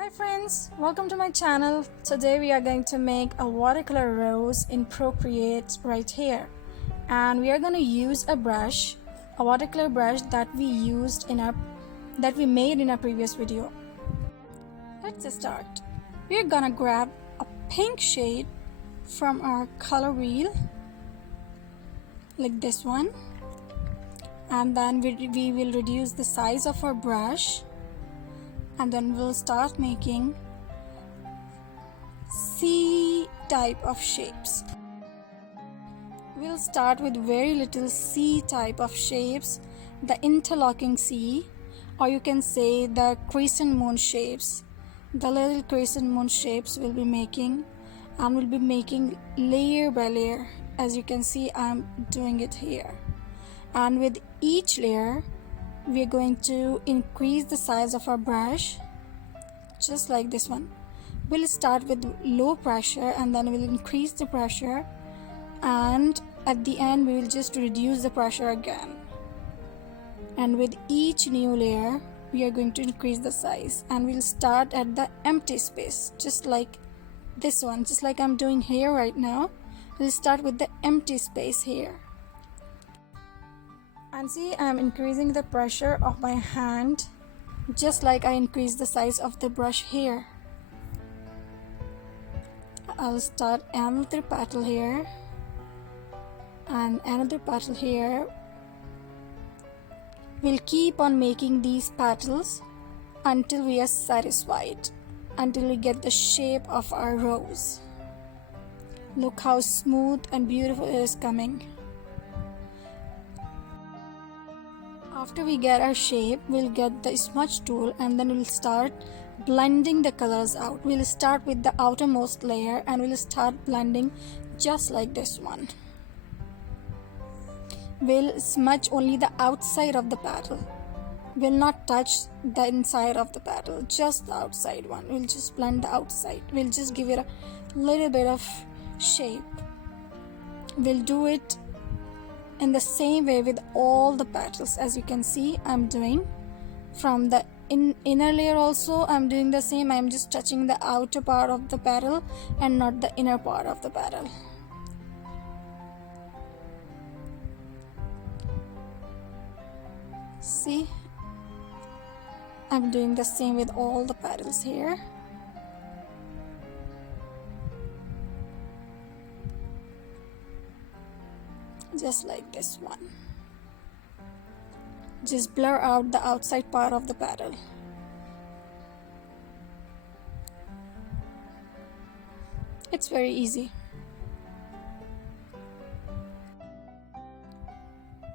Hi friends, welcome to my channel. Today we are going to make a watercolor rose in Procreate right here. And we are going to use a brush, a watercolor brush that we made in our previous video. Let's start. We are going to grab a pink shade from our color wheel like this one. And then we will reduce the size of our brush. And then we'll start making C type of shapes. We'll start with very little C type of shapes, the interlocking C, or you can say the crescent moon shapes. The little crescent moon shapes we'll be making, and we'll be making layer by layer. As you can see, I'm doing it here. And with each layer, we are going to increase the size of our brush, just like this one. We'll start with low pressure and then we'll increase the pressure, and at the end we will just reduce the pressure again. And with each new layer we are going to increase the size, and we'll start at the empty space, just like this one, just like I'm doing here right now. We'll start with the empty space here. And see, I'm increasing the pressure of my hand just like I increase the size of the brush here. I'll start another petal here and another petal here. We'll keep on making these petals until we are satisfied, until we get the shape of our rose. Look how smooth and beautiful it is coming. After we get our shape, we'll get the smudge tool and then we'll start blending the colors out. We'll start with the outermost layer and we'll start blending just like this one. We'll smudge only the outside of the petal. We'll not touch the inside of the petal, just the outside one. We'll just blend the outside. We'll just give it a little bit of shape. We'll do it in the same way with all the petals. As you can see, I'm doing from the inner layer also. I'm doing the same. I'm just touching the outer part of the petal and not the inner part of the petal. See, I'm doing the same with all the petals here. Just like this one. Just blur out the outside part of the petal. It's very easy.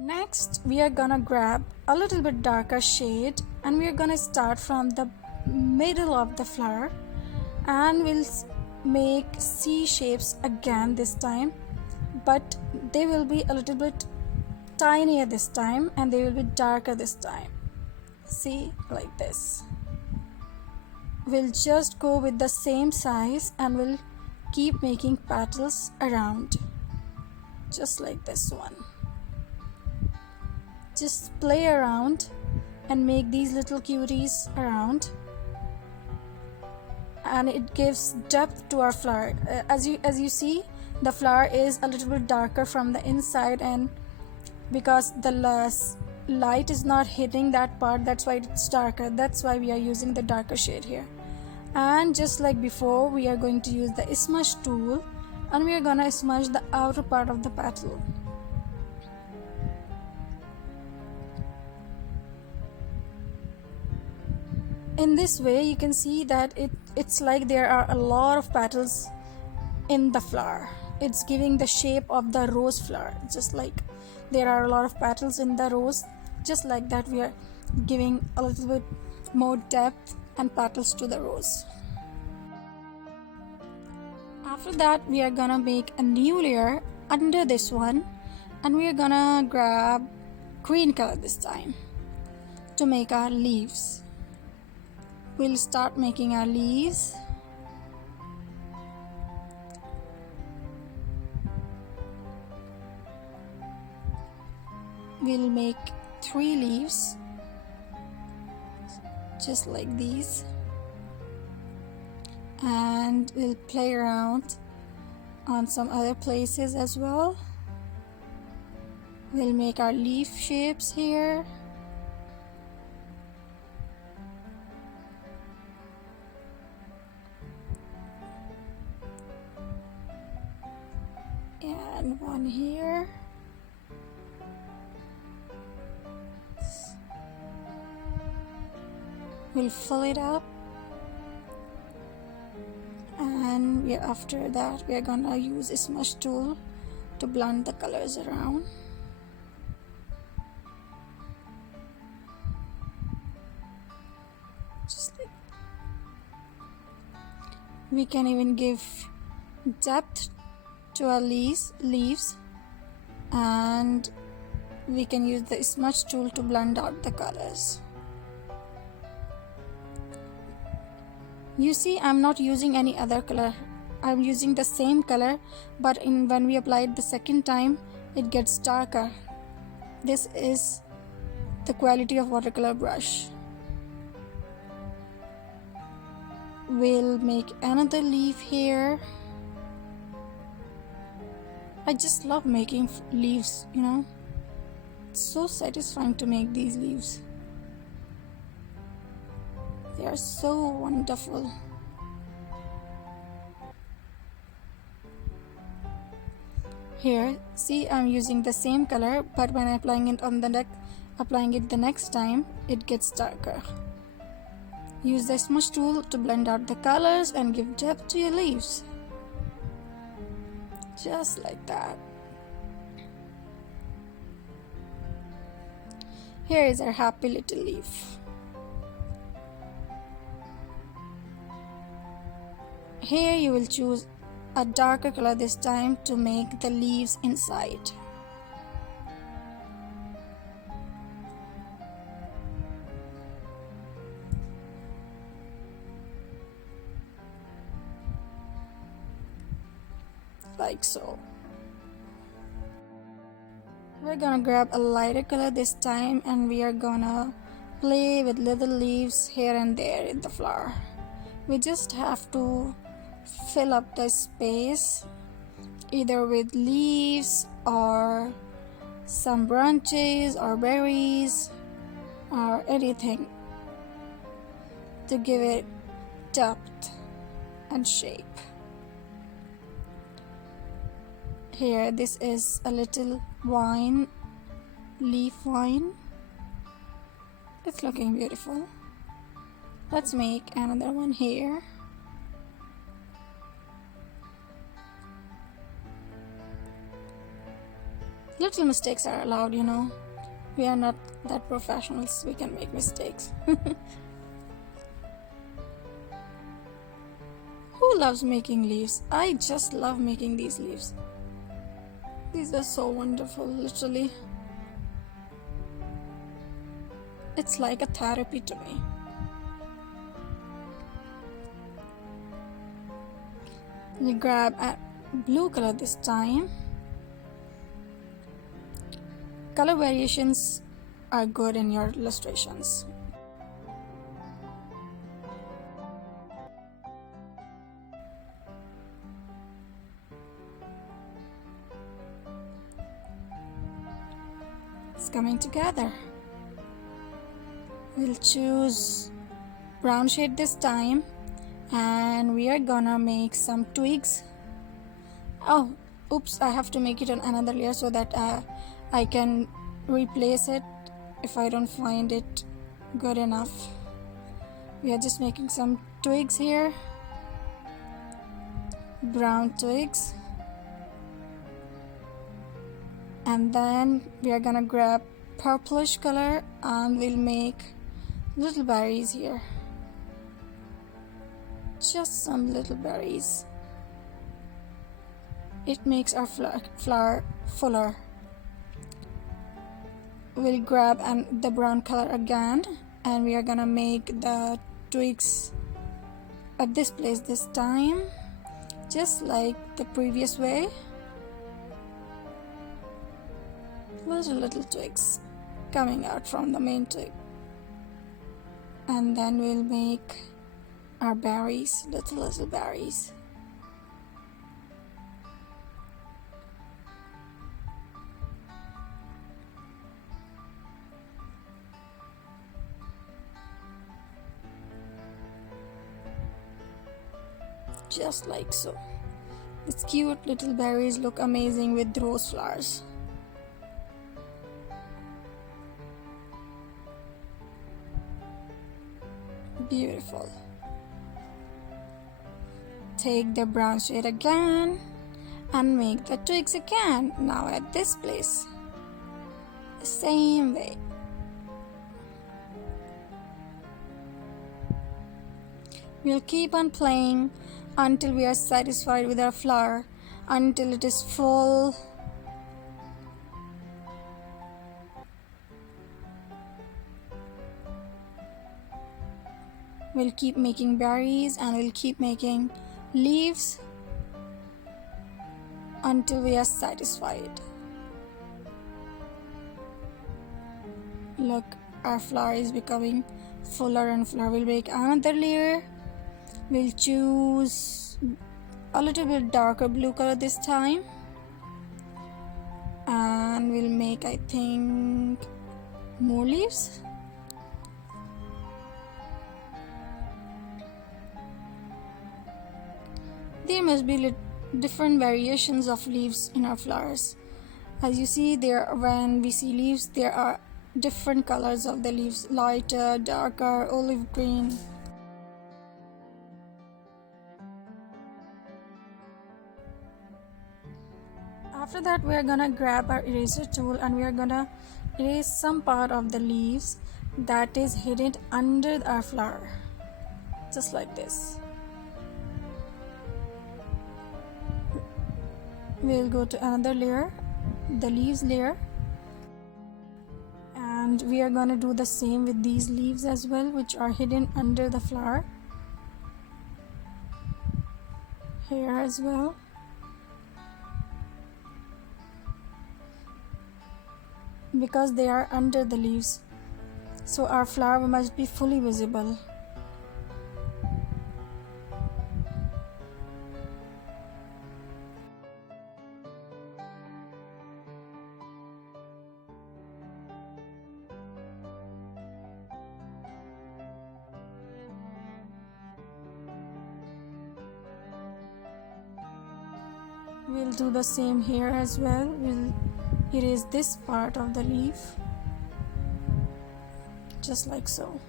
Next, we are gonna grab a little bit darker shade and we are gonna start from the middle of the flower, and we'll make C shapes again this time, but they will be a little bit tinier this time and they will be darker this time. See, like this. We'll just go with the same size and we'll keep making petals around, just like this one. Just play around and make these little cuties around, and it gives depth to our flower. As you see, the flower is a little bit darker from the inside, and because the light is not hitting that part, that's why it's darker. That's why we are using the darker shade here. And just like before, we are going to use the smudge tool and we are gonna smudge the outer part of the petal. In this way, you can see that it's like there are a lot of petals in the flower. It's giving the shape of the rose flower, just like there are a lot of petals in the rose. Just like that, we are giving a little bit more depth and petals to the rose. After that, we are gonna make a new layer under this one, and we are gonna grab green color this time to make our leaves. We'll start making our leaves. We'll make 3 leaves, just like these. and we'll play around on some other places as well. We'll make our leaf shapes here. And one here. We'll fill it up, and after that we are gonna use a smudge tool to blend the colors around. Just like we can even give depth to our leaves, and we can use the smudge tool to blend out the colors. You see, I'm not using any other color. I'm using the same color, but when we apply it the second time, it gets darker. This is the quality of watercolor brush. We'll make another leaf here. I just love making leaves, you know. It's so satisfying to make these leaves. They are so wonderful. Here, see, I'm using the same color, but when applying it the next time, it gets darker. Use the smudge tool to blend out the colors and give depth to your leaves. Just like that. Here is our happy little leaf. Here you will choose a darker color this time to make the leaves inside. Like so. We're gonna grab a lighter color this time, and we are gonna play with little leaves here and there in the flower. We just have to fill up the space either with leaves or some branches or berries or anything to give it depth and shape. Here, this is a little leaf vine. It's looking beautiful. Let's make another one here. Little mistakes are allowed, you know. We are not that professionals, we can make mistakes. Who loves making leaves? I just love making these leaves. These are so wonderful, literally. It's like a therapy to me. We grab a blue color this time. Color variations are good in your illustrations. It's coming together. We'll choose brown shade this time, and we are gonna make some twigs. Oh, oops, I have to make it on another layer so that I can replace it if I don't find it good enough. We are just making some twigs here, brown twigs, and then we are gonna grab purplish color and we'll make little berries here. Just some little berries. It makes our flower fuller. We'll grab the brown color again, and we are gonna make the twigs at this place this time, just like the previous way. Little twigs coming out from the main twig, and then we'll make our berries, little berries. Just like so. These cute little berries look amazing with rose flowers. Beautiful. Take the brown shade again and make the twigs again. Now at this place. The same way. We'll keep on playing until we are satisfied with our flower, until it is full. We'll keep making berries and we'll keep making leaves until we are satisfied. Look, our flower is becoming fuller and fuller. We'll make another layer. We'll choose a little bit darker blue color this time, and we'll make, I think, more leaves. There must be different variations of leaves in our flowers. As you see there, when we see leaves, there are different colors of the leaves: lighter, darker, olive green. After that, we are gonna grab our eraser tool and we are gonna erase some part of the leaves that is hidden under our flower, just like this. We'll go to another layer, the leaves layer, and we are gonna do the same with these leaves as well, which are hidden under the flower. Here as well. Because they are under the leaves, so our flower must be fully visible. We'll do the same here as well. We'll erase this part of the leaf, just like so.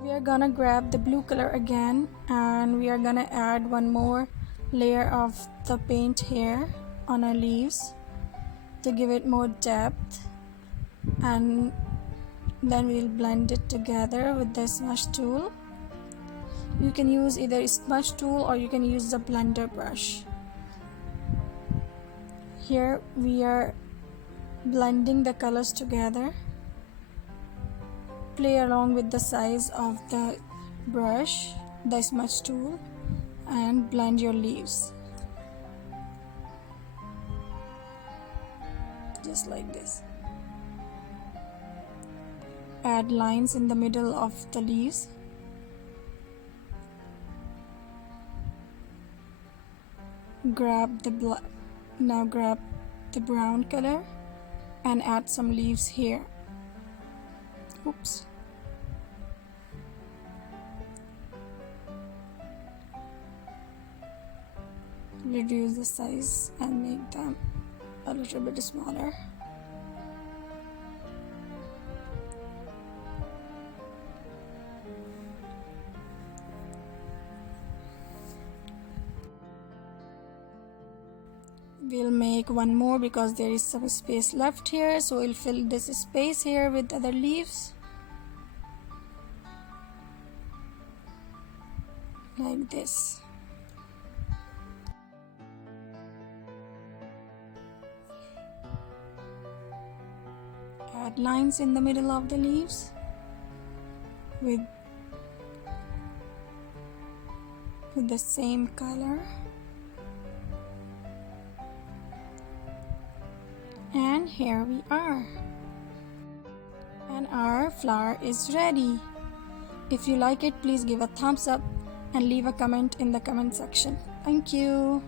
We are gonna grab the blue color again and we are gonna add one more layer of the paint here on our leaves to give it more depth, and then we'll blend it together with the smudge tool. You can use either a smudge tool or you can use the blender brush. Here we are blending the colors together. Play along with the size of the brush, the smudge tool, and blend your leaves. Just like this. Add lines in the middle of the leaves. Now grab the brown color and add some leaves here. Oops. Reduce the size and make them a little bit smaller. We'll make one more because there is some space left here, so we'll fill this space here with other leaves like this. Add lines in the middle of the leaves with the same color. And here we are. And our flower is ready. If you like it, please give a thumbs up and leave a comment in the comment section. Thank you.